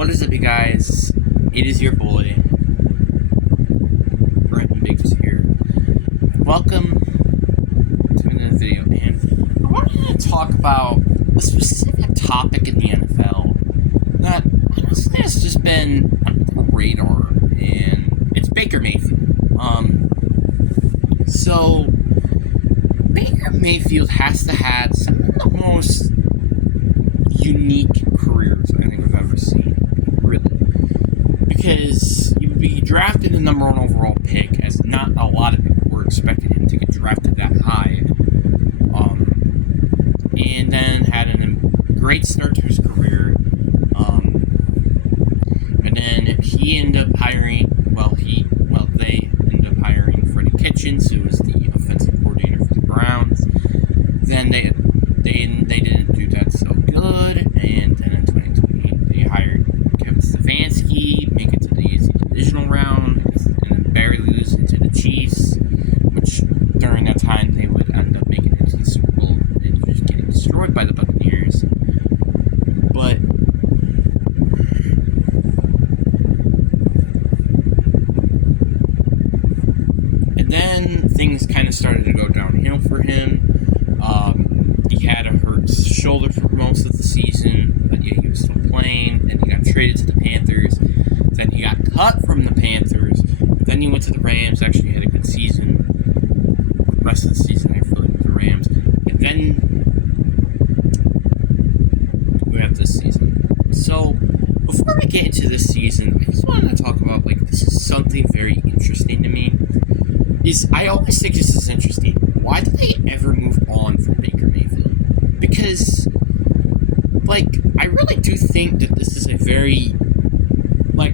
What is up, you guys? It is your boy, Brenton Biggs here. Welcome to another video, and I wanted to talk about a specific topic in the NFL that honestly has just been under the radar, and it's Baker Mayfield. So Baker Mayfield has to have some of the most unique careers I think I've ever seen. Really. Because he would be drafted the #1 overall pick, as not a lot of people were expecting him to get drafted that high. And then had a great start to his career. And then he ended up hiring, they ended up hiring Freddie Kitchens, who was the offensive coordinator for the Browns. Then they didn't do that so good, and then in 2020 they hired Kevin Stefanski, make it to the AFC divisional round, and then barely lose it to the Chiefs, which during that time they would end up making it to the Super Bowl and just getting destroyed by the Buccaneers. But and then things kind of started to go downhill for him. He had a hurt shoulder for most of the season, but yeah, he was still playing. Then he got traded to the Panthers. Then he got cut from the Panthers. Then he went to the Rams. Actually had a good season. The rest of the season they filled with the Rams. And then we have this season. So before we get into this season, I just wanted to talk about, this is something very interesting to me. I always think this is interesting. Why do they ever move on from Baker Mayfield? Because, I really do think that this is a very,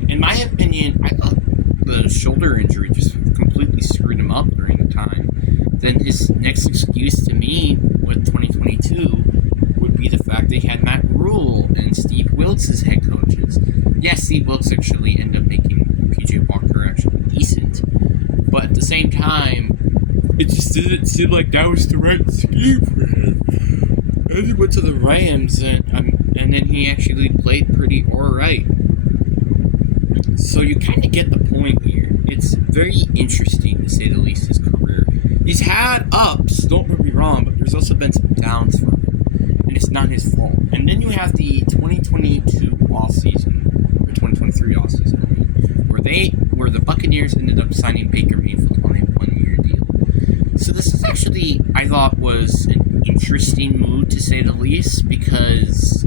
in my opinion, I thought the shoulder injury just completely screwed him up during the time. Then his next excuse to me with 2022 would be the fact that he had Matt Rule and Steve Wilks as head coaches. Yes, Steve Wilks actually ended up making P.J. Walker actually decent, but at the same time, it just didn't seem like that was the right scheme for him. And he went to the Rams, and then he actually played pretty alright. So you kind of get the point here. It's very interesting, to say the least, his career. He's had ups, don't get me wrong, but there's also been some downs for him. And it's not his fault. And then you have the 2022 offseason, or 2023 offseason, where the Buccaneers ended up signing Baker Mayfield on a one-year deal. So this is actually, I thought, was an interesting move, to say the least, because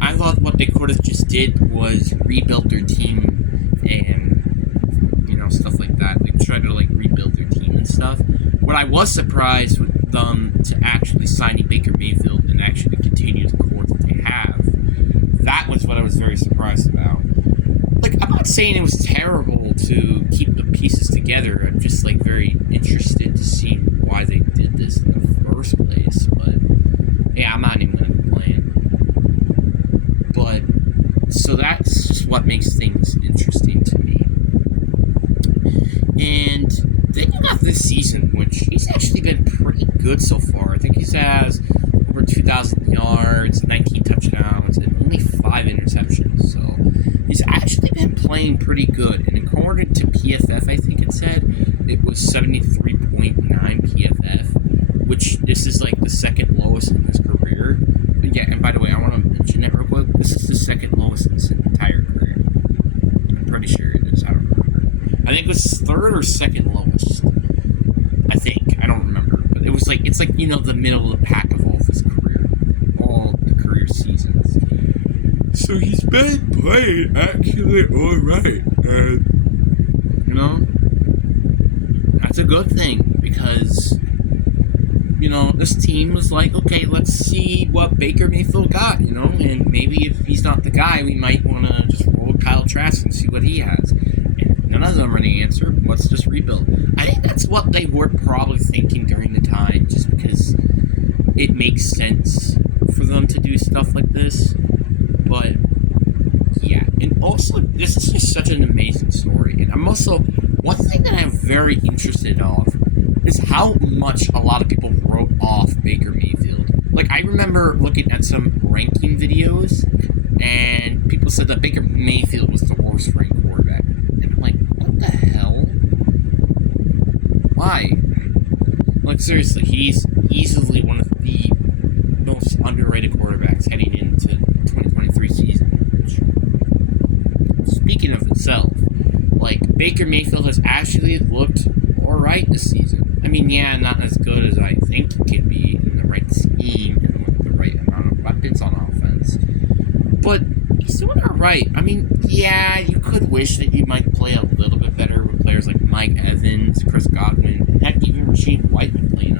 I thought what they could have just did was rebuild their team and, stuff like that. They tried to, rebuild their team and stuff. What I was surprised with them to actually signing Baker Mayfield and actually continue the core that they have, that was what I was very surprised about. I'm not saying it was terrible to keep the pieces together. I'm just, very interested to see why they did this in the first place. But, yeah, I'm not even going to complain. But, so that's just what makes things interesting to me. And then you got this season, which he's actually been pretty good so far. I think he has over 2,000 yards, 19 touchdowns, and only 5 interceptions. So he's actually been playing pretty good. And according to PFF, I think it said, it was 73.9 PFF, which this is the second lowest in his career. But yeah, and by the way, I want to mention that real quick. This is the second lowest in his entire career. I'm pretty sure it is. I don't remember. I think it was third or second lowest. I think. I don't remember. But it was it's the middle of the pack of all of his career. All the career seasons. So he's been playing actually alright. And, that's a good thing. Because, this team was okay, let's see what Baker Mayfield got, and maybe if he's not the guy, we might want to just roll with Kyle Trask and see what he has. And none of them are the answer. Let's just rebuild. I think that's what they were probably thinking during the time, just because it makes sense for them to do stuff like this. But, yeah. And also, this is just such an amazing story. And I'm also, one thing that I'm very interested of is how much a lot of people wrote off Baker Mayfield. I remember looking at some ranking videos, and people said said that Baker Mayfield was the worst ranked quarterback. And I'm like, what the hell? Why? Like, seriously, he's easily one of the most underrated quarterbacks heading into 2023 season. Which, speaking of itself, like, Baker Mayfield has actually looked alright this season. I mean, yeah, not as good as I think he could be in the right scheme and with the right amount of weapons on offense. But he's doing alright. I mean, yeah, you could wish that he might play a little bit better with players like Mike Evans, Chris Godwin, and heck, even Rasheed Whiteman playing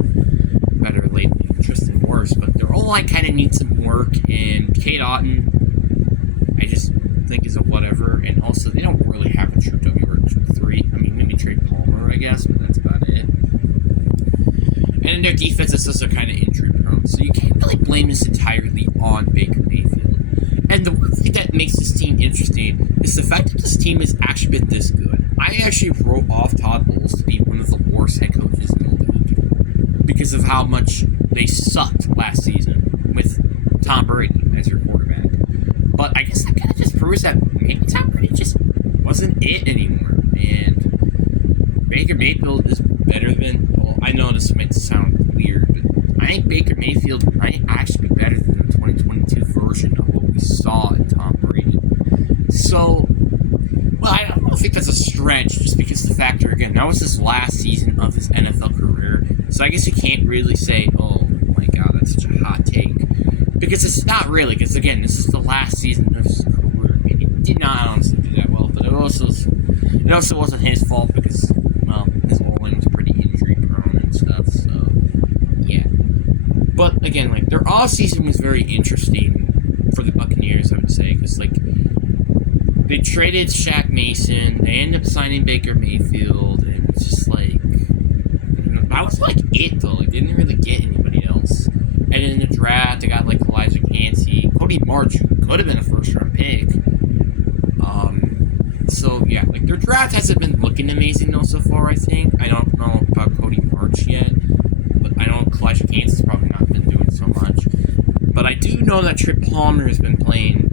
better lately than Tristan Wirfs. But their O-line kind of needs some work, and Cade Otton, I just think is a whatever. And also, they don't really have a true WR3. I mean, maybe Trey Palmer, I guess, but that's about it. And then their defense is also kind of injury prone, so you can't really blame this entirely on Baker Mayfield. And the one thing that makes this team interesting is the fact that this team has actually been this good. I actually wrote off Todd Bowles to be one of the worst head coaches in the league because of how much they sucked last season with Tom Brady as your quarterback. But I guess that kind of just proves that maybe Tom Brady just wasn't it anymore. And Baker Mayfield is better than, well, I know this might sound weird, but I think Baker Mayfield might actually be better than the 2022 version of what we saw in Tom Brady. So, well, I don't think that's a stretch, just because the factor, again, that was his last season of his NFL career. So I guess you can't really say, oh my god, that's such a hot take. Because it's not really, because again, this is the last season of his career. And he did not honestly do that well, but it also wasn't his fault because, well, his O-line was pretty injury prone and stuff, so yeah. But again, like, their off-season was very interesting for the Buccaneers, I would say, because, like, they traded Shaq Mason, they ended up signing Baker Mayfield, and it's just like, that was like it though. Like, they didn't really get anybody else. And in the draft, they got like Elijah Cansey, Cody March, who could have been a first-round pick. So yeah, like, their draft hasn't been looking amazing though so far. I think I don't know about Cody March yet, but I know Elijah Cansey's probably not been doing so much. But I do know that Trey Palmer has been playing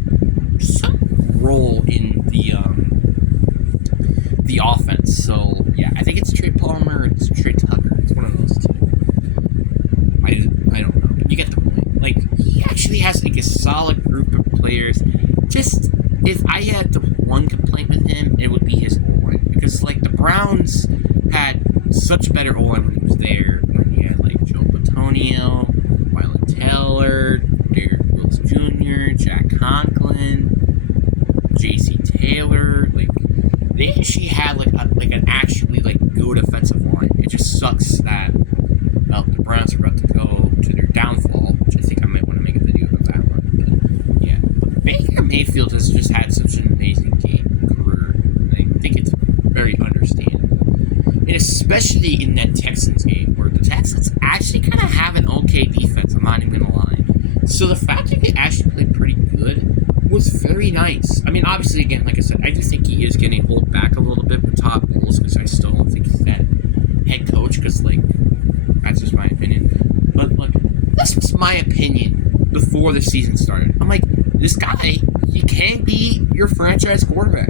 some role in the offense. So yeah, I think it's Trey Palmer or it's Trey Tucker. It's one of those two. I don't know. You get the point. Like, he actually has like a solid group of players. Just, if I had the one complaint with him, it would be his O-line. Because, like, the Browns had such better O-line when he was there. When he had, like, Joe Bitonio, Wyland Taylor, Derek Wills Jr., Jack Conklin, J.C. Taylor. Like, they actually had, like, an actually, like, good offensive line. It just sucks that, well, the Browns are about to go to their downfall, which I think I might want to make a video about that one. But, yeah. But Baker Mayfield has just had such an amazing career. I think it's very understandable. And especially in that Texans game, where the Texans actually kind of have an okay defense, I'm not even going to lie. So the fact that they actually played pretty good was very nice. I mean, obviously, again, like I said, I do think he is getting hold back a little bit with Todd Bowles, because I still don't think he's that head coach, because, like, that's just my opinion. But, look, this was my opinion before the season started. I'm like, this guy, he can be your franchise quarterback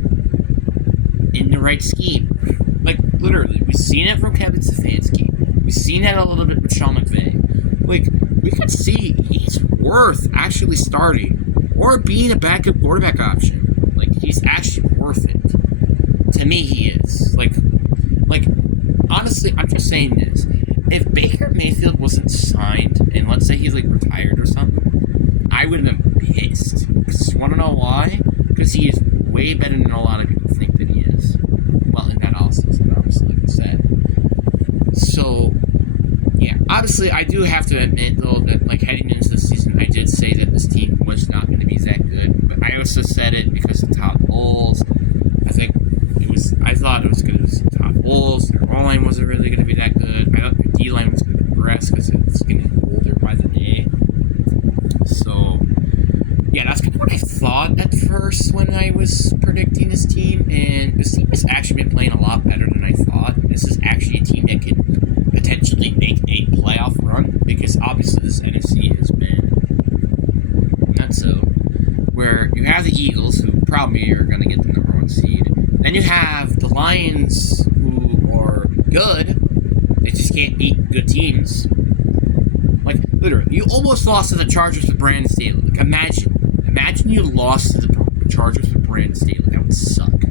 in the right scheme. Like, literally, we've seen it from Kevin Stefanski. We've seen it a little bit with Sean McVay. Like, we could see he's worth actually starting or being a backup quarterback option. Like, he's actually worth it. To me, he is. Like, honestly, I'm just saying this. If Baker Mayfield wasn't signed, and let's say he's, like, retired or something, I would have been pissed. Because you want to know why? Because he is way better than a lot of people think that he is. Well, in that offseason, obviously, like I said. So, yeah. Obviously, I do have to admit, though, that, like, heading into the season, I did say that this team was not going to be that good. But I also said it because of Todd Bowles. I thought it was going to be Todd Bowles. Their O-line wasn't really going to be that good. I thought their D-line was going to progress because it's getting older by the day. So, yeah, that's kind of what I thought at first when I was predicting this team. And this team has actually been playing a lot better than I thought. This is actually a team that could potentially make a playoff run, because obviously this NFC has been not so. Where where you have the Eagles, who probably are going to get the number 1 seed. Then you have the Lions, who are good. They just can't beat good teams. Like, literally, you almost lost to the Chargers with Brandon Staley. Like, imagine you lost to the Chargers with Brandon Staley. That would suck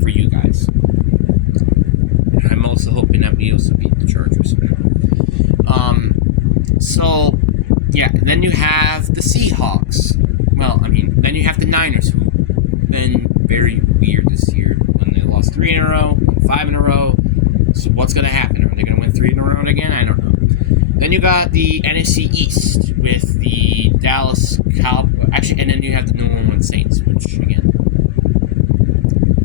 for you guys. And I'm also hoping that we also beat the Chargers. So, yeah, then you have the Seahawks. Well, I mean, then you have the Niners, who've been very weird this year when they lost 3 in a row, 5 in a row. So what's going to happen? Are they going to win 3 in a row again? I don't know. Then you got the NFC East with the Dallas Cowboys. Actually, and then you have the New Orleans Saints, which, again,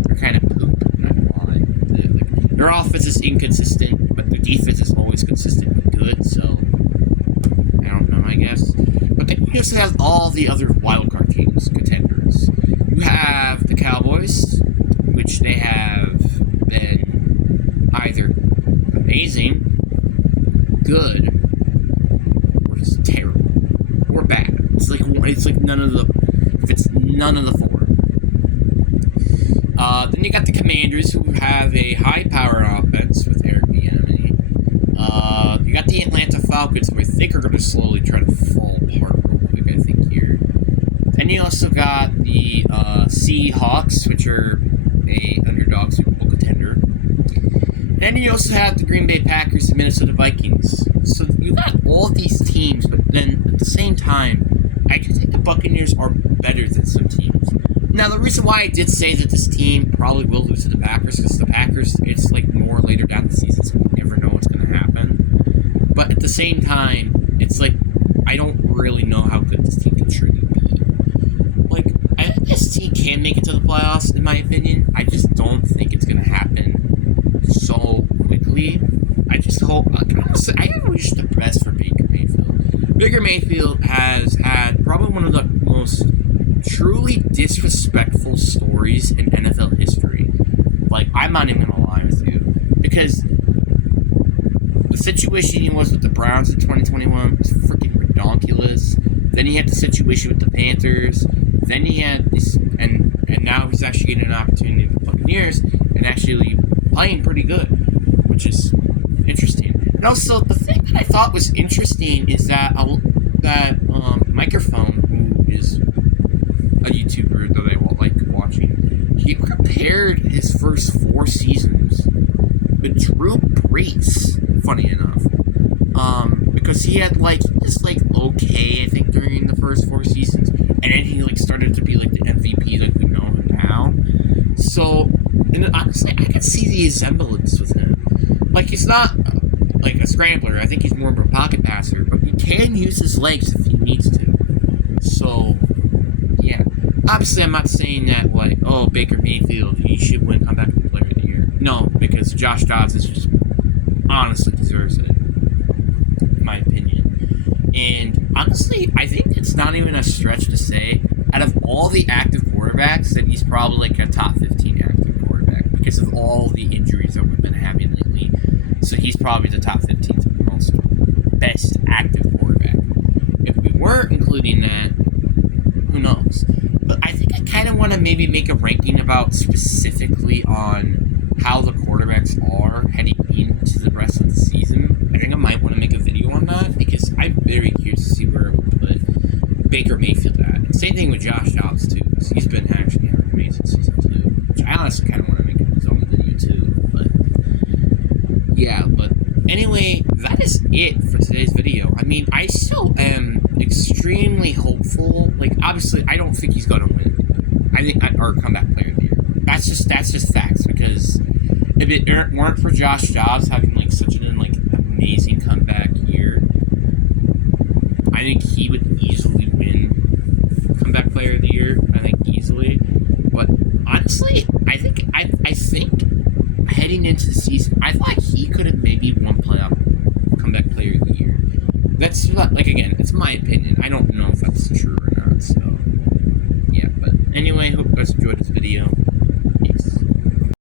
they're kind of poop. I'm not going to lie. Their offense is inconsistent, but their defense is always consistently good, so I don't know, I guess. But then you also have all the other wildcard teams, contenders. You have the Cowboys, which they have been either amazing, good, or just terrible, or bad. It's like none of the. If it's none of the 4. Then you got the Commanders, who have a high-power offense with Eric Bieniemy. You got the Atlanta Falcons, who I think are going to slowly try to fall apart real quick, I think, here. Then you also got the Seahawks, which are a underdog Super Bowl contender. And then you also have the Green Bay Packers and Minnesota Vikings. So you got all these teams, but then at the same time, I do think the Buccaneers are better than some teams. Now, the reason why I did say that this team probably will lose to the Packers is the Packers, it's like more later down the season, so we never know what's going to happen. But at the same time, it's like, I don't really know how good this team can truly be. Like, I think this team can make it to the playoffs, in my opinion. I just don't think it's going to happen so quickly. I just hope, honestly, I wish the best for Baker Mayfield. Baker Mayfield has had probably one of the most truly disrespectful stories in NFL history. Like, I'm not even gonna lie with you. Because the situation he was with the Browns in 2021 was freaking ridiculous. Then he had the situation with the Panthers. Then he had this, and now he's actually getting an opportunity with the Buccaneers and actually playing pretty good, which is interesting. And also, the thing that I thought was interesting is that Microphone, who is a YouTuber that I like watching, he compared his first 4 seasons with Drew Brees, funny enough. Because he had okay, I think, during the first 4 seasons, and then he started to be the MVP like we know him now. So, and honestly, I can see the resemblance with him. He's not like a scrambler. I think he's more of a pocket passer, but he can use his legs if he needs to. So, yeah. Obviously, I'm not saying that, Baker Mayfield, he should win Comeback Player of the Year. No, because Josh Dobbs just honestly deserves it, in my opinion. And honestly, I think it's not even a stretch to say, out of all the active quarterbacks, that he's probably a top 15 active quarterback because of all the injuries that we've been having lately. So he's probably the top 15th most best active quarterback. If we weren't including that, who knows? But I think I kind of want to maybe make a ranking about specifically on how the quarterbacks are heading into the rest of the season. I think I might want to make a video on that because I'm very curious to see where it would put Baker Mayfield at. And same thing with Josh Dobbs too, because he's been actually having an amazing season too. Which I honestly kind of want to make his own video too. But yeah, but anyway, that is it for today's video. I mean, I still am extremely hopeful. Obviously, I don't think he's gonna win. I think our Comeback Player of the Year. That's just facts. Because if it weren't for Josh Dobbs having such an amazing comeback year, I think he would easily win Comeback Player of the Year. I think easily. But honestly, I think heading into the season, I thought he could have maybe won Comeback Player of the Year. That's not, again, it's my opinion. I don't know if that's true or not, so, yeah, but anyway, hope you guys enjoyed this video.